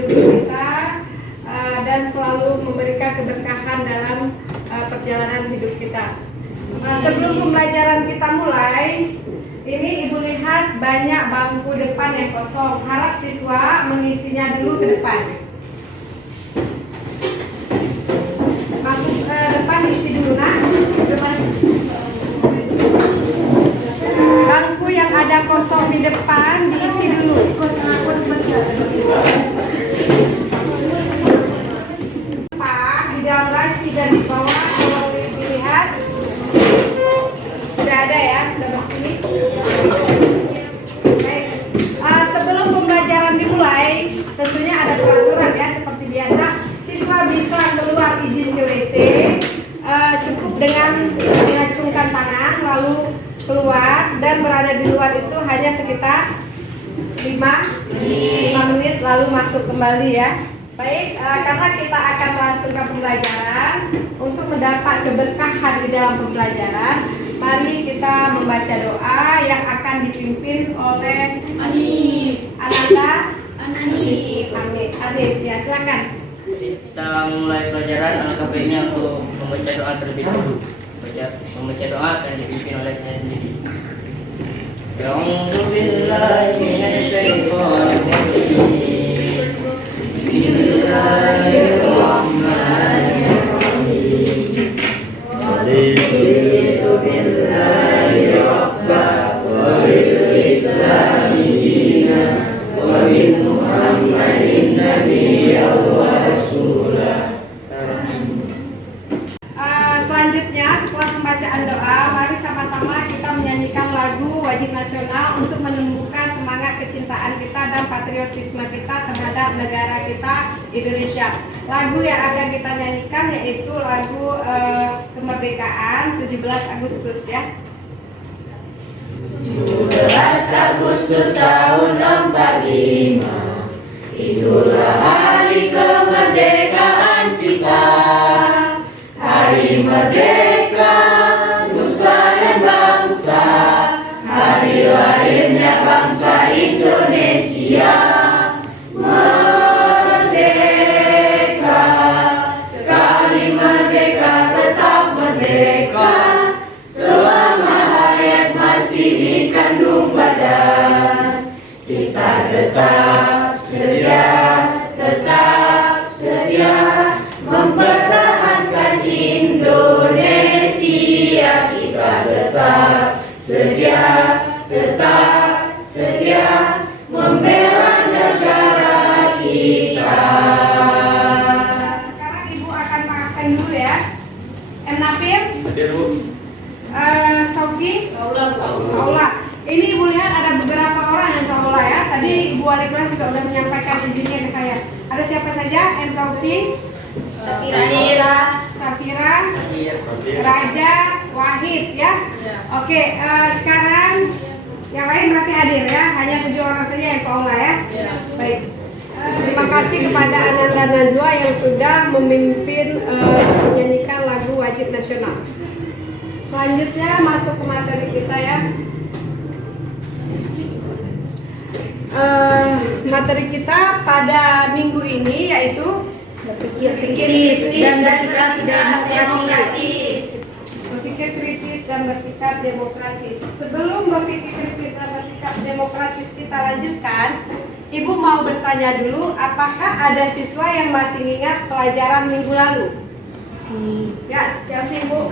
melindungi kita dan selalu memberikan keberkahan dalam perjalanan hidup kita. Sebelum pembelajaran kita mulai, ini Ibu lihat banyak bangku depan yang kosong. Harap siswa mengisinya dulu ke depan. Bangku depan diisi dulu, nak. Bangku yang ada kosong di depan diisi dulu. Pak, di dalam laci dan di bawah kalau dilihat sudah ada ya, sudah bersih. Baik. Sebelum pembelajaran dimulai, tentunya ada peraturan ya, seperti biasa. Siswa bisa keluar izin ke WC, cukup dengan mengacungkan tangan lalu keluar, dan berada di luar itu hanya sekitar 5 menit lalu masuk kembali ya. Baik, karena kita akan langsung ke pembelajaran. Untuk mendapat keberkahan di dalam pembelajaran, mari kita membaca doa yang akan dipimpin oleh Ananda. Anif, ya silakan. Kita mulai pelajaran, alangkah baiknya untuk membaca doa terlebih dahulu. Membaca doa akan dipimpin oleh saya sendiri. Selanjutnya, setelah pembacaan doa, mari sama-sama kita menyanyikan lagu wajib nasional untuk menumbuhkan semangat kecintaan kita dan patriotisme kita terhadap negara kita, Indonesia. Lagu yang akan kita nyanyikan yaitu lagu kemerdekaan 17 Agustus ya. 17 Agustus tahun 45, itulah hari kemerdekaan kita. Hari merdeka, nusa dan bangsa, hari lahirnya bangsa Indonesia. Merdeka, sekali merdeka tetap merdeka, selama hayat masih dikandung badan. Kita tetap sedia mempertahankan Indonesia. Kita tetap sedia membela negara kita. Sekarang Ibu akan mengaksen dulu ya. M. Nafis, Sofi, Aula. Ini Ibu lihat ada beberapa orang yang ke Aula ya. Tadi Ibu Wali kelas juga sudah menyampaikan izinnya ke saya. Ada siapa saja? M. Sofi, Safira, Raja, Wahid ya. Oke, sekarang yang lain berarti hadir ya. Hanya 7 orang saja yang ke Aula ya. Baik. Terima kasih kepada Ananda Najwa yang sudah memimpin menyanyikan lagu wajib nasional. Selanjutnya masuk ke materi kita ya. Materi kita pada minggu ini yaitu berpikir kritis dan bersikap demokratis. Berpikir kritis dan bersikap demokratis. Sebelum berpikir kritis dan bersikap demokratis kita lanjutkan, Ibu mau bertanya dulu, apakah ada siswa yang masih ingat pelajaran minggu lalu? Ya, sih Bu.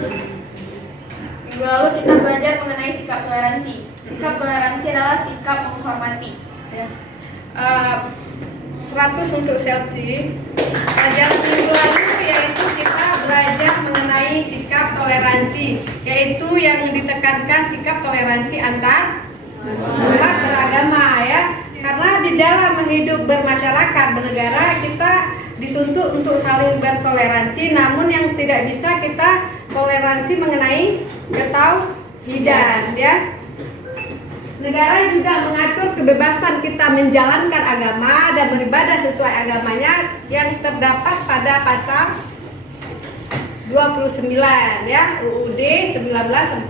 Minggu lalu kita belajar mengenai sikap toleransi. Sikap toleransi adalah sikap menghormati. 100 untuk Selci. Pelajaran minggu lalu yaitu kita belajar mengenai sikap toleransi, yaitu yang ditekankan sikap toleransi antar umat beragama ya. Karena di dalam hidup bermasyarakat bernegara kita dituntut untuk saling bertoleransi, namun yang tidak bisa kita toleransi mengenai ketauhidan ya. Negara juga mengatur kebebasan kita menjalankan agama dan beribadah sesuai agamanya yang terdapat pada pasal 29 ya, UUD 1945.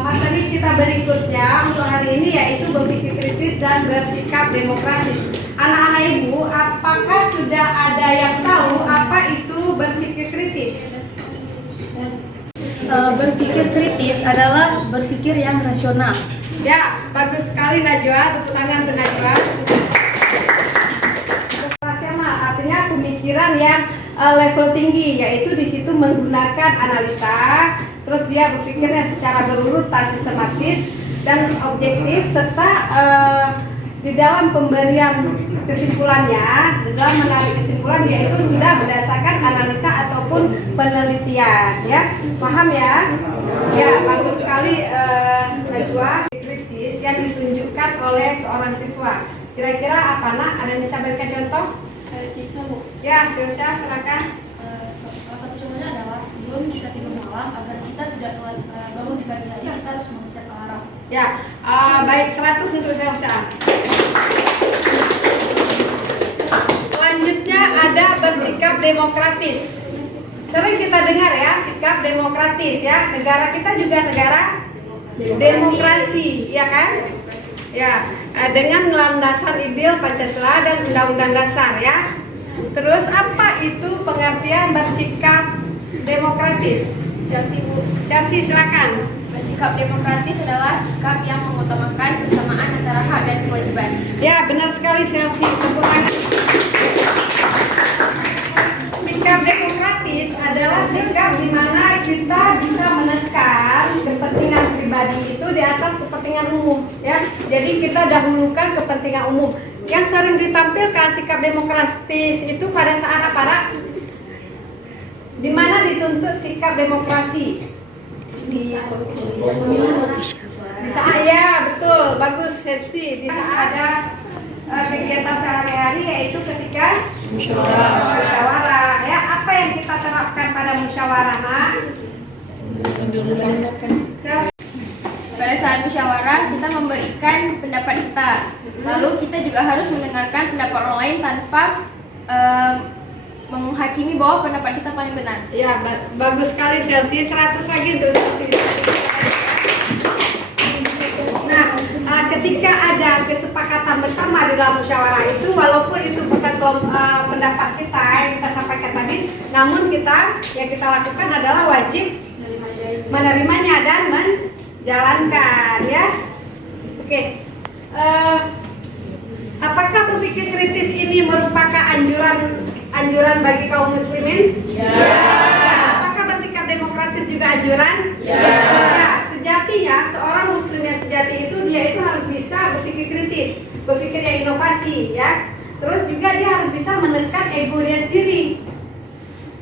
Materi kita berikutnya untuk hari ini yaitu berpikir kritis dan bersikap demokratis. Anak-anak Ibu Berpikir kritis adalah berpikir yang rasional. Ya, bagus sekali Najwa, tepuk tangan untuk Najwa. Rasional artinya pemikiran yang level tinggi, yaitu di situ menggunakan analisa, terus dia berpikirnya secara berurutan, sistematis dan objektif, serta di dalam pemberian kesimpulannya, di dalam menarik kesimpulan dia itu sudah berdasarkan analisa ataupun penelitian, ya. Paham ya? Ya, bagus sekali Najwa. Kritis yang ditunjukkan oleh seorang siswa. Kira-kira apa nak? Ada yang bisa berikan contoh? Saya Cisa, Bu. Ya, Silsa, silakan. Salah satu contohnya adalah sebelum kita tidur malam, agar kita tidak bangun di pagi hari, kita harus mengisi alarm. Ya, baik 100 untuk Silsa. Selanjutnya ada bersikap demokratis. Sering kita dengar ya, sikap demokratis ya. Negara kita juga negara demokrasi, ya kan? Ya, dengan landasan ideal Pancasila dan Undang-Undang Dasar ya. Terus apa itu pengertian bersikap demokratis? Chelsea, Bu. Chelsea, silakan. Bersikap demokratis adalah sikap yang mengutamakan kesamaan antara hak dan kewajiban. Ya, benar sekali Chelsea. Tepuk tangan. Sikap demokratis adalah sikap di mana kita bisa menekan kepentingan pribadi itu di atas kepentingan umum, ya. Jadi kita dahulukan kepentingan umum. Yang sering ditampilkan sikap demokratis itu pada saat apa, Nak? Di mana dituntut sikap demokrasi? Di saat, ya betul, bagus Sesi. Di saat ada kegiatan sehari-hari yaitu ketika musyawarah. Ya, apa yang kita terapkan pada musyawarah, Nak? Pada saat musyawarah, kita memberikan pendapat kita. Lalu kita juga harus mendengarkan pendapat orang lain tanpa menghakimi bahwa pendapat kita paling benar. Ya, bagus sekali Chelsea. 100 lagi untuk Chelsea. Nah, ketika ada kesepakatan bersama di dalam musyawarah itu, walaupun itu bukan pendapat kita yang kita sampaikan tadi, namun yang kita lakukan adalah wajib menerimanya dan menjalankan, ya. Oke. Apakah berpikir kritis ini merupakan anjuran bagi kaum muslimin? Ya. Apakah bersikap demokratis juga anjuran? Ya. Sejatinya seorang muslim yang sejati itu dia itu harus bisa berpikir kritis, berpikir yang inovasi, ya. Terus juga dia harus bisa menekan ego dia sendiri,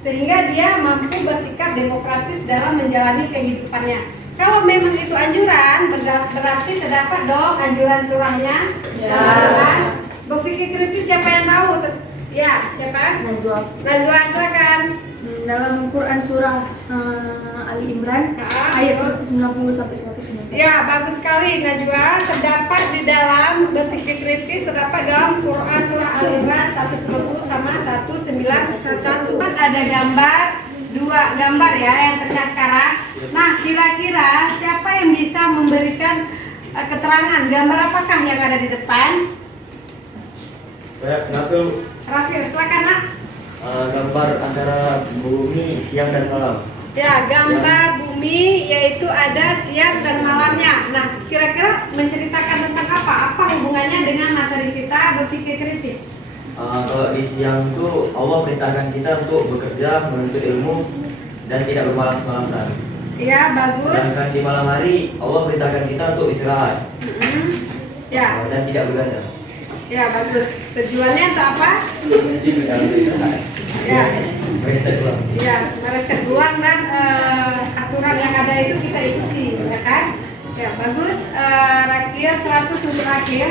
sehingga dia mampu bersikap demokratis dalam menjalani kehidupannya. Kalau memang itu anjuran, berarti terdapat dong anjuran surahnya. Ya. Berpikir kritis siapa yang tahu? Ya, siapa? Najwa. Najwa, silakan. Dalam Quran surah Ali Imran ayat 190 sampai 191. Ya, bagus sekali Najwa. Terdapat di dalam berpikir kritis, terdapat dalam Quran surah Ali Imran 190 sama 191. Ada dua gambar ya yang terlihat sekarang. Nah, kira-kira siapa yang bisa memberikan keterangan gambar apakah yang ada di depan? Saya Rafil. Rafil, silakan Nak. Gambar antara bumi siang dan malam. Ya, gambar bumi yaitu ada siang dan malamnya. Nah, kira-kira menceritakan tentang apa? Apa hubungannya dengan materi kita berpikir kritis? Kalau di siang itu Allah perintahkan kita untuk bekerja, menuntut ilmu dan tidak bermalas-malasan. Ya, bagus. Sedangkan di malam hari Allah perintahkan kita untuk istirahat. Ya. Dan tidak begadang. Ya, bagus. Tujuannya untuk apa? Ya. Mereset ulang. Ya, mereset uang dan aturan yang ada itu kita ikuti, ya kan? Ya, bagus. Rakir 100 untuk Rakir.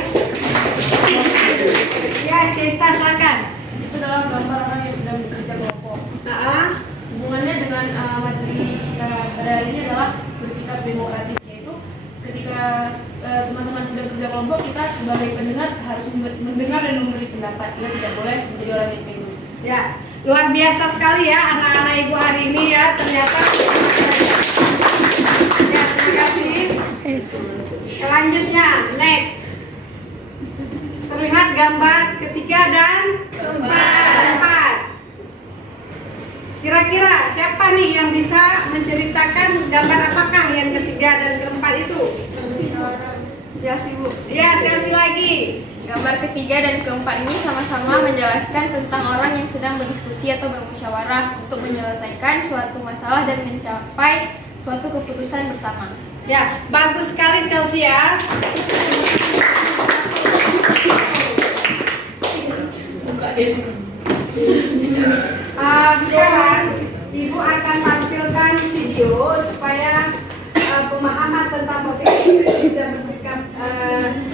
Ya, Cesa, silakan. Itu dalam gambar orang yang sedang bekerja kelompok. Hubungannya dengan materi kita pada hari ini adalah bersikap demokratis, yaitu ketika teman-teman sedang kerja kelompok, kita sebagai pendengar harus mendengar dan memberi pendapat. Kita tidak boleh menjadi orang yang egois. Ya, luar biasa sekali ya anak-anak ibu hari ini ya, ternyata. Ya, terima kasih. Selanjutnya, next. Terlihat gambar ketiga dan keempat. Kira-kira siapa nih nih yang bisa menceritakan gambar apakah yang ketiga dan keempat itu? Jelas Ibu. Ya, sesi lagi. Gambar ketiga dan keempat ini sama-sama menjelaskan tentang orang yang sedang berdiskusi atau bermusyawarah untuk menyelesaikan suatu masalah dan mencapai suatu keputusan bersama. Ya, bagus sekali Celsia. Sekarang Ibu akan tampilkan video supaya pemahaman tentang motivasi kritis dan bersikap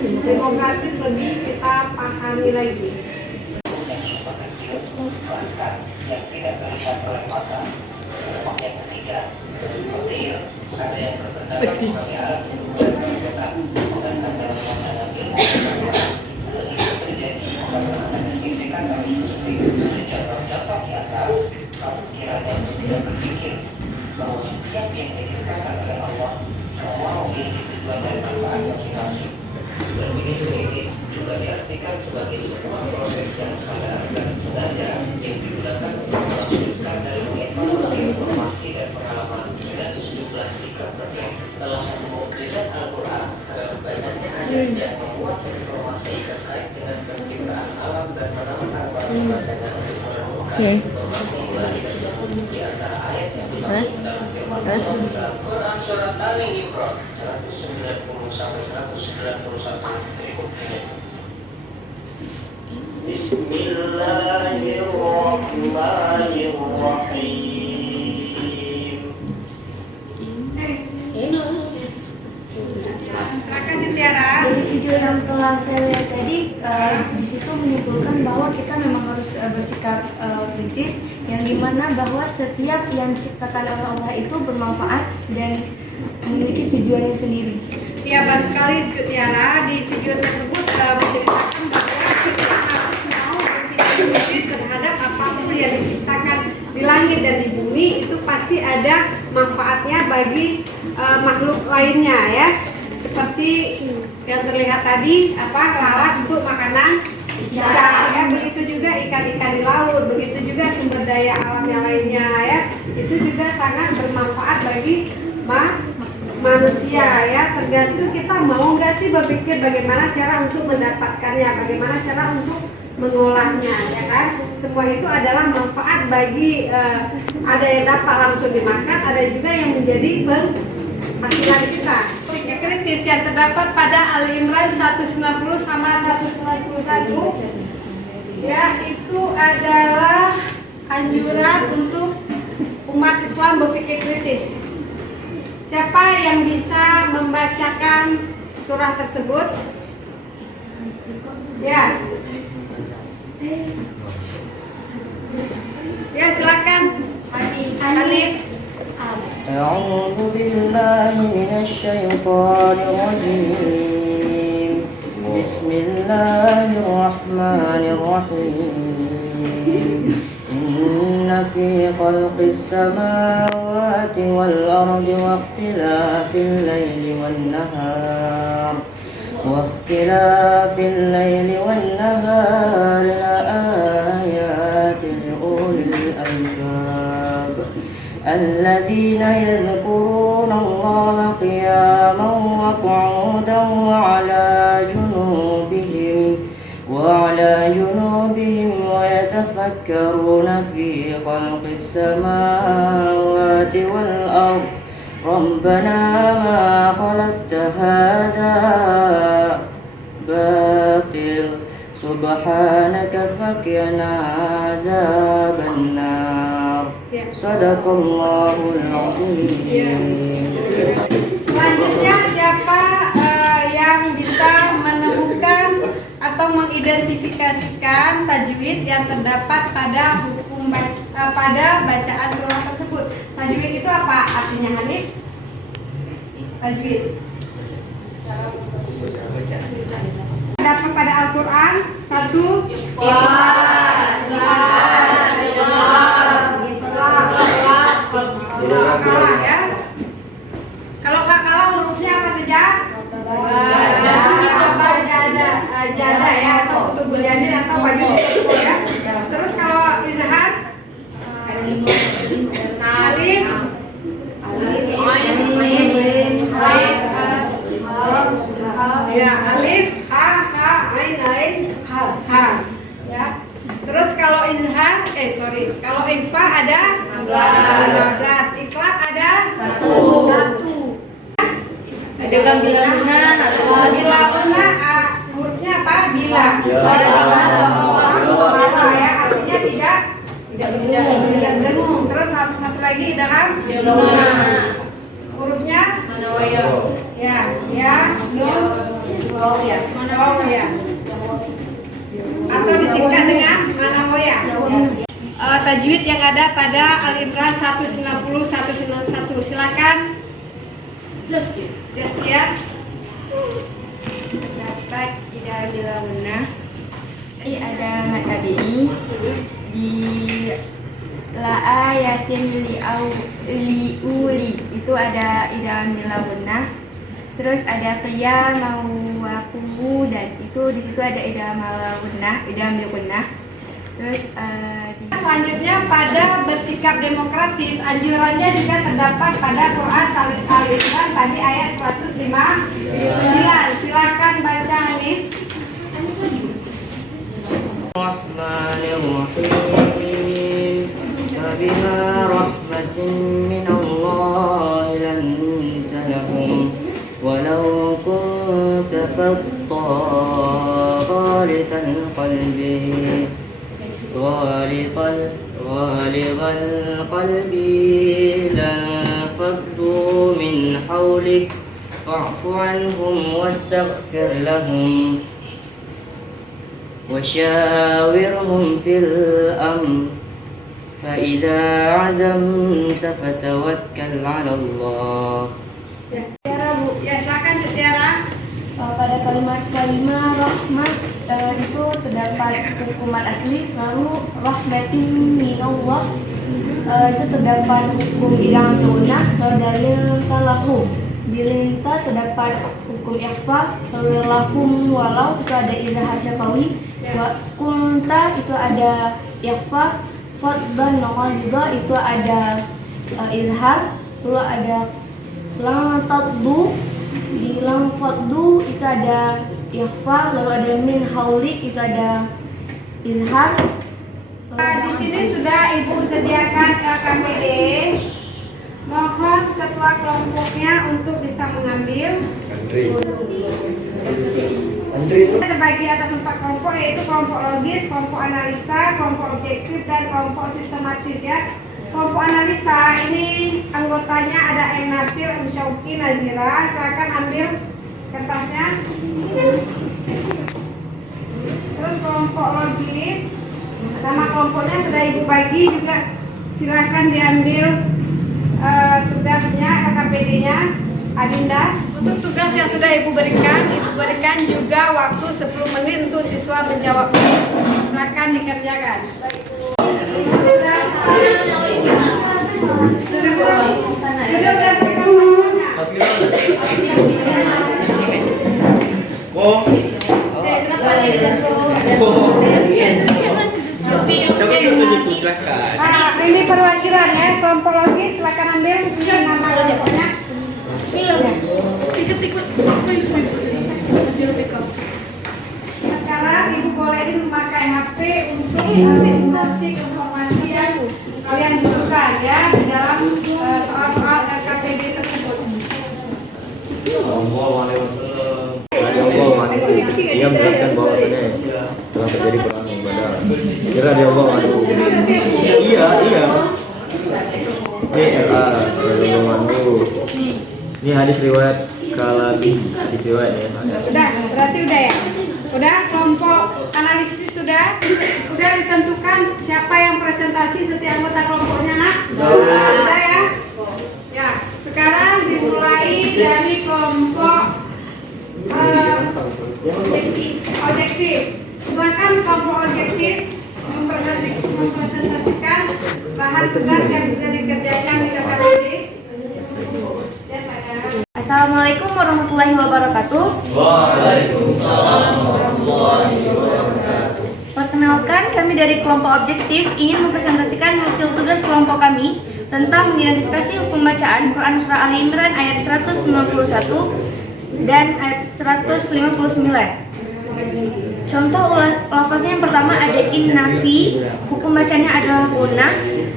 demokratis lebih kita pahami lagi. Yang tidak terlihat oleh mata. Yang ketiga, petir. Ada yang berpendapat sebagai alat untuk setan. Sedangkan dalam pandangan ilmu hal itu terjadi karena adanya gesekan arus listrik. Contoh-contoh di atas, kamu kiranya tidak berpikir bahwa setiap yang diciptakan oleh Allah semua memiliki tujuan dan manfaat masing-masing. Berpikir kritis juga diartikan sebagai sebuah proses yang sadar dan sengaja yang digunakan untuk melangsungkan dari mengevaluasi informasi dan pengalaman dengan sejumlah sikap terkait. Salah satu mukjizat Al-Quran adalah banyaknya ayat yang memuat informasi terkait dengan penciptaan alam dan menemukan bacaan untuk menemukan informasi ilahi tersebut. Di antara ayat yang dimaksud dalam firman Allah dalam Quran surat Ali Imran 190 sampai 191 berikut ini. Bismillahirrahmanirrahim. Silakan Cetiara. Dari video yang telah saya lihat tadi, di situ menyimpulkan bahwa kita memang harus bersikap kritis, yang dimana bahwa setiap yang diciptakan oleh Allah itu bermanfaat dan memiliki tujuannya sendiri. Ya, bagus sekali Cetiara. Di video tersebut menceritakan bahwa kita harus mau berpikir kritis terhadap apapun yang diciptakan di langit dan di bumi, itu pasti ada manfaatnya bagi makhluk lainnya ya. Seperti yang terlihat tadi, lalat untuk makanan ikan ya, begitu juga ikan-ikan di laut, begitu juga sumber daya alam yang lainnya ya, itu juga sangat bermanfaat bagi manusia ya. Tergantung kita mau nggak sih berpikir bagaimana cara untuk mendapatkannya, bagaimana cara untuk mengolahnya ya kan. Semua itu adalah manfaat bagi ada yang dapat langsung dimakan, ada juga yang menjadi penghasilan kita. Ya, kritis yang terdapat pada Ali Imran 190 sama 191 ya, itu adalah anjuran untuk umat Islam berpikir kritis. Siapa yang bisa membacakan surah tersebut? Ya. Ya, silakan. Alif. أعوذ بالله من الشيطان الرجيم بسم الله الرحمن الرحيم إن في خلق السماوات والأرض واختلاف الليل والنهار لآيات لأولي الألباب الذين يذكرون الله قياما وقعودا وعلى جنوبهم ويتفكرون في خلق السماوات والأرض ربنا ما خلقت هذا باطل سبحانك فقنا عذاب النار صدق الله العظيم. Selanjutnya siapa yang bisa menemukan atau mengidentifikasikan tajwid yang terdapat pada pada bacaan surah tersebut? Tajwid itu apa artinya, Hanif? Tajwid terdapat pada Al-Quran. Satu, kalah ya. Kalau kalah hurufnya apa saja? Jada ya, atau untuk berjadi atau baju ya. Terus kalau izhar, alif, Kalau ikhfa ada 15. Iqlab ada 1. Ada gambilan guna atau Bila guna hurufnya apa? Bila. Ya. Bila ya, artinya tidak dengung. Terus satu lagi dalam hurufnya ya, nun, ya. Atau disingkat dengan manawoya. Tajwid yang ada pada Al-Imran 190 191. Silakan. Zaskia. dapat ida bila guna. Ini ada mat tabi'i di la ayatin liuli itu ada ida bila guna. Terus ada pria mau wakumu dan itu di situ ada ida malaguna, ida guna. Terus Selanjutnya pada bersikap demokratis, anjurannya juga terdapat pada Quran Al-Imran tadi ayat 159. Silakan baca Hanif. Bismillahirrahmanirrahim. Fabima rahmatin min Allah lanta lahum walau kunta fattariqan qalbi غالط القلب لانفضوا من حولك فاعف عنهم واستغفر لهم وشاورهم في الأمر فإذا عزمت فتوكل على الله. Ya, silakan Tiara. pada kalimat kalimah rahmat itu terdapat hukuman asli, lalu rahmatin minallah itu terdapat hukum idgham guna, lalu dalil talakum bilinta terdapat hukum ikhfa, lalu lakum walau itu ada izhar syafawi, wa kunta itu ada ikhfa, fadban naqalidha itu ada izhar, lalu ada lang tadbu bilang faddu itu ada ikhfa, lalu ada min haulik itu ada izhar. Di sini sudah Ibu sediakan LKPD. Mohon ketua kelompoknya untuk bisa mengambil. Terbagi atas 4 kelompok, yaitu kelompok logis, kelompok analisa, kelompok objektif, dan kelompok sistematis ya. Kelompok analisa ini anggotanya ada M. Nafir, M. Syauki, Nazira. Silakan ambil kertasnya. Terus kelompok logis, nama kelompoknya sudah Ibu bagi juga. Silakan diambil tugasnya, LKPD-nya. Adinda, untuk tugas yang sudah Ibu berikan juga waktu 10 menit untuk siswa menjawab. Silakan dikerjakan. Ini perwakilan ya, kelompok logis, silakan ambil nama kelompoknya. Sekarang Ibu bolehin memakai HP untuk mengasih informasi yang kalian butuhkan ya di dalam soal-soal LKPD tersebut. Ia menjelaskan bahwasannya telah terjadi perang yang badar. Kira dia Allah anhu. Iya. Ini RA radhiyallahu anhu. Ini hadis riwayat Kalabi, hadis riwayat ya. Sudah, berarti udah ya. Udah kelompok analisis sudah ditentukan siapa yang presentasi setiap anggota kelompoknya nak? Sudah ya. Ya, sekarang dimulai dari kelompok objektif. Silakan kelompok objektif mempresentasikan bahan tugas yang sudah dikerjakan di LKPD. Ya, saya. Assalamualaikum warahmatullahi wabarakatuh. Waalaikumsalam warahmatullahi wabarakatuh. Perkenalkan, kami dari kelompok objektif ingin mempresentasikan hasil tugas kelompok kami tentang mengidentifikasi hukum bacaan Quran Surah Ali Imran ayat 191 dan ayat 159. Contoh lafaznya yang pertama ada innafi, hukum bacanya adalah gunnah.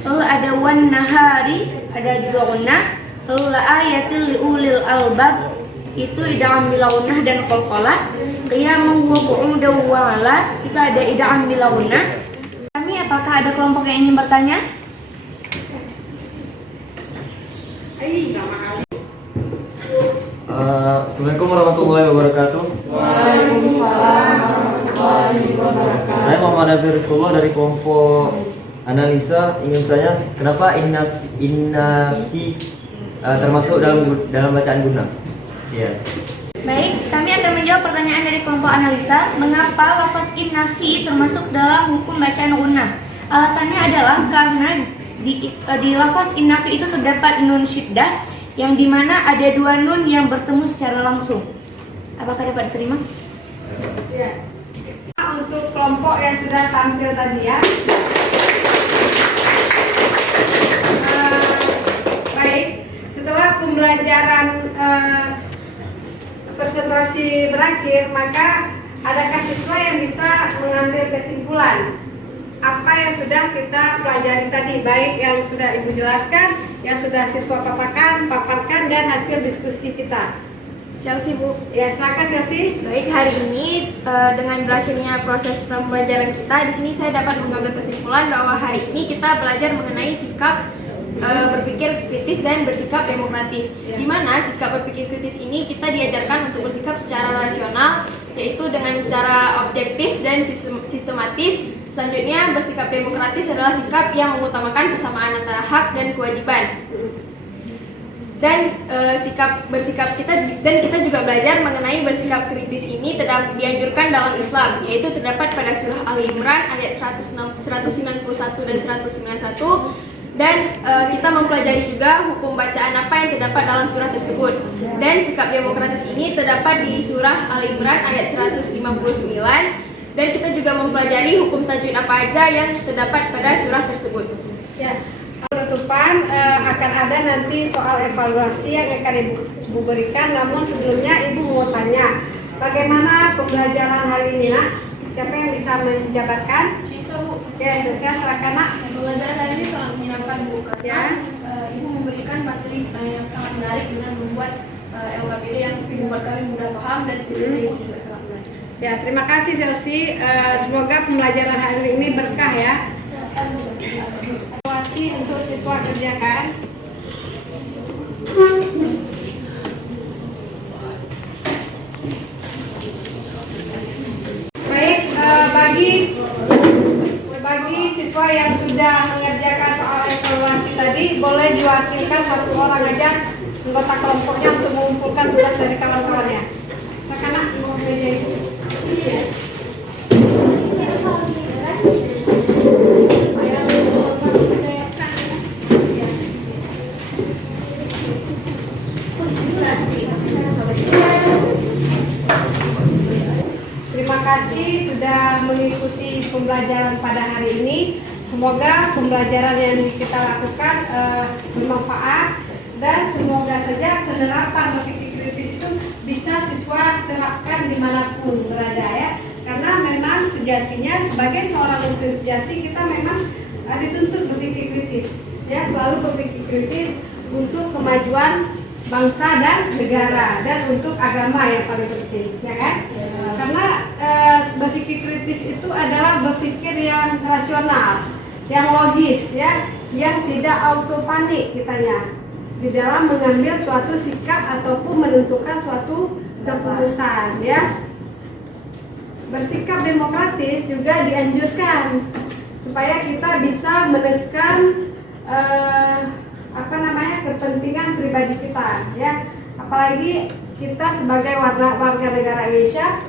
Lalu ada wan nahari, ada juga gunnah. Lalu la ayatil liulil albab, itu idgham bila gunnah dan qalqalah. Qiyamun wa qu'udan wa ala, itu ada idgham bila gunnah. Kami, apakah ada kelompok yang ingin bertanya? Assalamualaikum warahmatullahi wabarakatuh. Waalaikumsalam warahmatullahi wabarakatuh. Saya Muhammad Afir Rizqullah dari kelompok analisa ingin bertanya kenapa innafi termasuk dalam bacaan guna. Sekian. Baik, kami akan menjawab pertanyaan dari kelompok analisa. Mengapa lafaz innafi termasuk dalam hukum bacaan gunnah? Alasannya adalah karena di lafaz innafi itu terdapat nun syiddah, yang dimana ada dua nun yang bertemu secara langsung. Apakah dapat diterima? Ya. Untuk kelompok yang sudah tampil tadi ya. Baik, setelah pembelajaran presentasi berakhir, maka adakah siswa yang bisa mengambil kesimpulan apa yang sudah kita pelajari tadi, baik yang sudah Ibu jelaskan, yang sudah siswa paparkan dan hasil diskusi kita. Chelsea, Bu. Ya, silakan Chelsea. Baik, hari ini dengan berakhirnya proses pembelajaran kita, di sini saya dapat mengambil kesimpulan bahwa hari ini kita belajar mengenai sikap berpikir kritis dan bersikap demokratis. Di mana sikap berpikir kritis ini kita diajarkan untuk bersikap secara rasional, yaitu dengan cara objektif dan sistematis. Selanjutnya, bersikap demokratis adalah sikap yang mengutamakan persamaan antara hak dan kewajiban. Dan kita juga belajar mengenai bersikap kritis ini dianjurkan dalam Islam, yaitu terdapat pada surah Ali Imran ayat 191 dan 191. Dan kita mempelajari juga hukum bacaan apa yang terdapat dalam surah tersebut. Dan sikap demokratis ini terdapat di surah Ali Imran ayat 159. Dan kita juga mempelajari hukum tajwid apa aja yang terdapat pada surah tersebut. Ya, penutupan akan ada nanti soal evaluasi yang akan Ibu berikan. Namun sebelumnya Ibu mau tanya, bagaimana pembelajaran hari ini, Nak? Siapa yang bisa menjabarkan? Bisa, Bu. Ya, saya silakan, Nak. Pembelajaran hari ini sangat menyenangkan, Bu, karena Ya. Ibu memberikan materi yang sangat menarik dengan membuat LKPD yang membuat kami mudah paham, dan PPT Ibu juga sangat menarik. Ya, terima kasih Chelsea. Semoga pembelajaran hari ini berkah ya. Evaluasi untuk siswa kerjakan. Baik, bagi siswa yang sudah mengerjakan soal evaluasi tadi, boleh diwakilkan satu orang aja anggota kelompoknya untuk mengumpulkan tugas dari kawan-kawannya. Silakan, mau meja itu. Terima kasih sudah mengikuti pembelajaran pada hari ini. Semoga pembelajaran yang kita lakukan bermanfaat, dan semoga saja penerapan berpikir kritis itu bisa siswa terapkan dimanapun berada ya. Karena memang sejatinya sebagai seorang muslim sejati kita memang dituntut berpikir kritis ya, selalu berpikir kritis untuk kemajuan bangsa dan negara, dan untuk agama yang paling penting ya kan. Karena berpikir kritis itu adalah berpikir yang rasional, yang logis ya, yang tidak auto panik kitanya di dalam mengambil suatu sikap ataupun menentukan suatu keputusan ya. Bersikap demokratis juga dianjurkan supaya kita bisa menekan kepentingan pribadi kita ya. Apalagi kita sebagai warga negara Indonesia,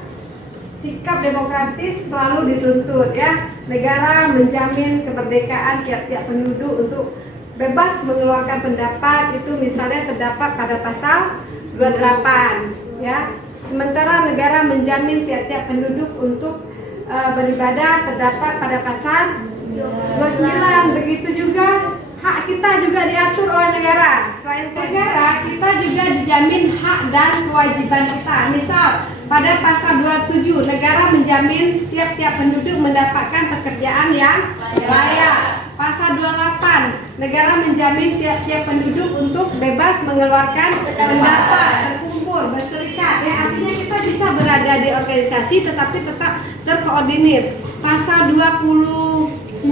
sikap demokratis selalu dituntut ya. Negara menjamin kemerdekaan tiap-tiap penduduk untuk bebas mengeluarkan pendapat, itu misalnya terdapat pada pasal 28 ya. Sementara negara menjamin tiap-tiap penduduk untuk beribadah terdapat pada pasal 29. Begitu juga hak kita juga diatur oleh negara. Selain negara, kita juga dijamin hak dan kewajiban kita. Misal Pada pasal 27, negara menjamin tiap-tiap penduduk mendapatkan pekerjaan yang layak. Pasal 28, negara menjamin tiap-tiap penduduk untuk bebas mengeluarkan pendapat, berkumpul, berserikat. Ya, artinya kita bisa berada di organisasi tetapi tetap terkoordinir. Pasal 29,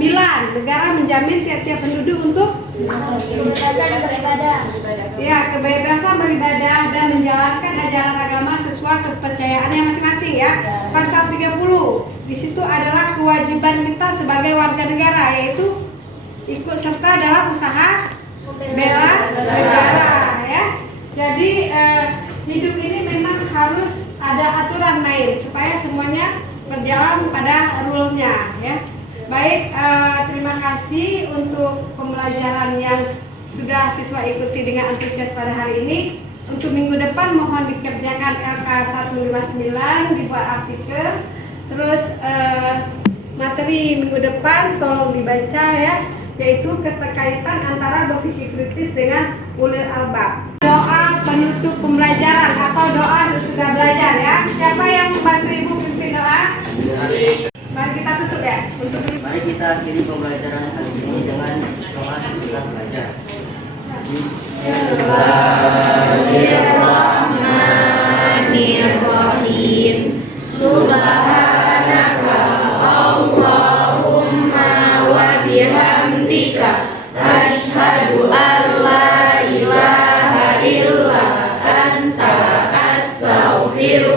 negara menjamin tiap-tiap penduduk untuk kebebasan beribadah dan menjalankan ajaran agama sesuai kepercayaannya masing-masing ya. Pasal 30, di situ adalah kewajiban kita sebagai warga negara, yaitu ikut serta dalam usaha bela negara ya. Jadi hidup ini memang harus ada aturan main supaya semuanya berjalan pada rule-nya ya. Baik, terima kasih untuk pembelajaran yang sudah siswa ikuti dengan antusias pada hari ini. Untuk minggu depan mohon dikerjakan LK 159, dibuat artikel. Terus materi minggu depan tolong dibaca ya, yaitu keterkaitan antara berpikir kritis dengan ulil albab. Doa penutup pembelajaran atau doa sesudah belajar ya. Siapa yang membantu Ibu pimpin doa? Mari kita tutup ya. Mari kita akhiri pembelajaran kali ini dengan doa sesudah belajar. Bismillahirrahmanirrahim. Subhanaka Allahumma wa bihamdika asyhadu an la ilaha illa anta astaghfiruka